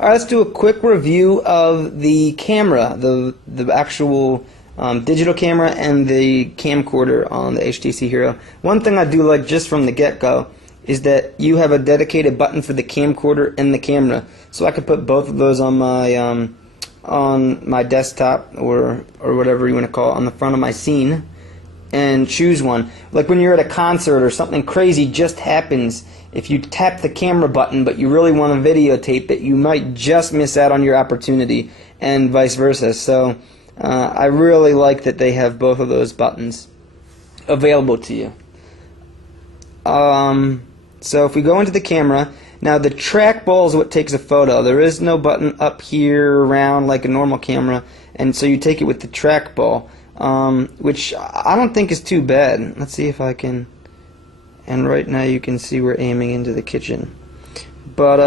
All right, let's do a quick review of the camera, the actual digital camera and the camcorder on the HTC Hero. One thing I do like just from the get-go is that you have a dedicated button for the camcorder and the camera, so I could put both of those on my desktop or whatever you want to call it, on the front of my scene, and choose one. Like when you're at a concert or something crazy just happens, if you tap the camera button but you really want to videotape it, you might just miss out on your opportunity, and vice versa. So I really like that they have both of those buttons available to you. So if we go into the camera, now the trackball is what takes a photo. There is no button up here around like a normal camera, and so you take it with the trackball, which I don't think is too bad. Let's see if I can, and right now you can see we're aiming into the kitchen. But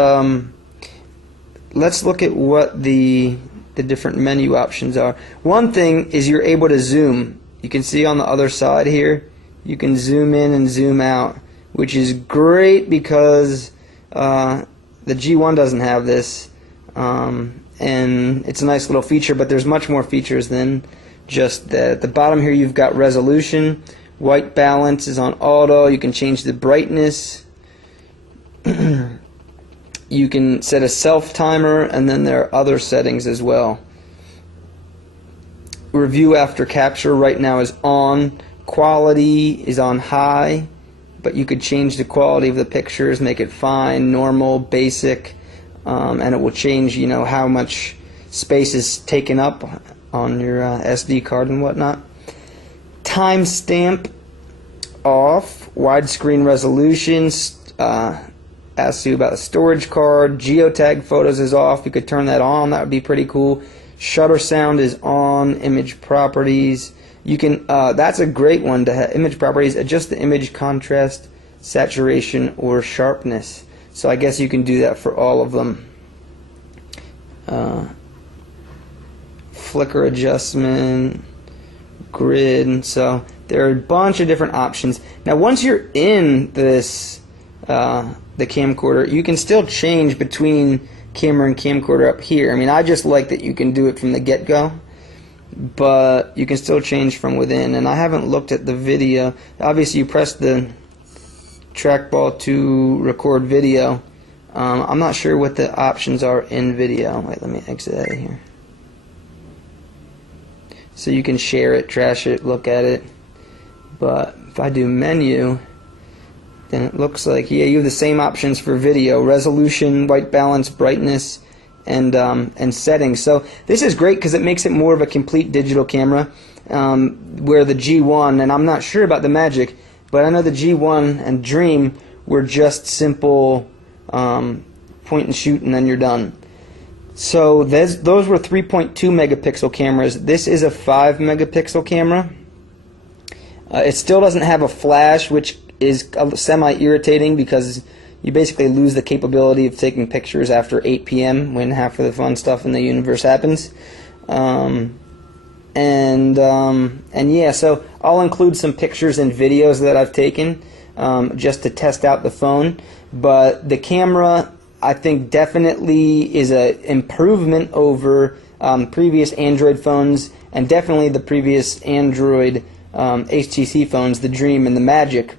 let's look at what the different menu options are. One thing is you're able to zoom. You can see on the other side here, you can zoom in and zoom out, which is great because the G1 doesn't have this, and it's a nice little feature, but there's much more features than just that. At the bottom here you've got resolution, white balance is on auto, you can change the brightness, you can set a self timer, and then there are other settings as well. Review after capture right now is on, quality is on high, but you could change the quality of the pictures, make it fine, normal, basic, and it will change, you know, how much space is taken up on your SD card and whatnot. Timestamp off, widescreen resolutions, asks you about the storage card. Geotag photos is off. You could turn that on. That would be pretty cool. Shutter sound is on. Image properties. You can. That's a great one to have. Image properties. Adjust the image contrast, saturation, or sharpness. So I guess you can do that for all of them. Flicker adjustment, grid. So there are a bunch of different options. Now, once you're in this the camcorder, you can still change between camera and camcorder up here. I mean, I just like that you can do it from the get-go, but you can still change from within. And I haven't looked at the video. Obviously, you press the trackball to record video. I'm not sure what the options are in video. Wait, let me exit out of here. So you can share it, trash it, look at it. But if I do menu, then it looks like, yeah, you have the same options for video: resolution, white balance, brightness, and settings. So this is great because it makes it more of a complete digital camera, where the G1, and I'm not sure about the Magic, but I know the G1 and Dream were just simple point and shoot and then you're done. So those were 3.2 megapixel cameras. This is a 5 megapixel camera. It still doesn't have a flash, which is semi-irritating because you basically lose the capability of taking pictures after 8 p.m. when half of the fun stuff in the universe happens. And yeah, so I'll include some pictures and videos that I've taken just to test out the phone. But the camera, I think, definitely is an improvement over previous Android phones, and definitely the previous Android HTC phones, the Dream and the Magic.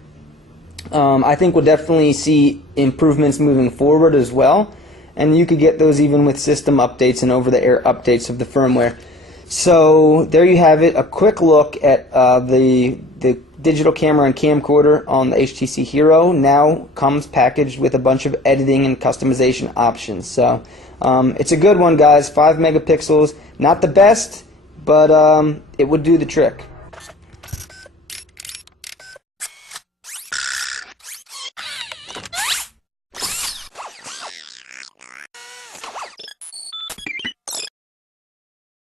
I think we'll definitely see improvements moving forward as well, and you could get those even with system updates and over-the-air updates of the firmware. So there you have it, a quick look at the digital camera and camcorder on the HTC Hero. Now comes packaged with a bunch of editing and customization options. So it's a good one, guys. 5 megapixels, not the best, but it would do the trick.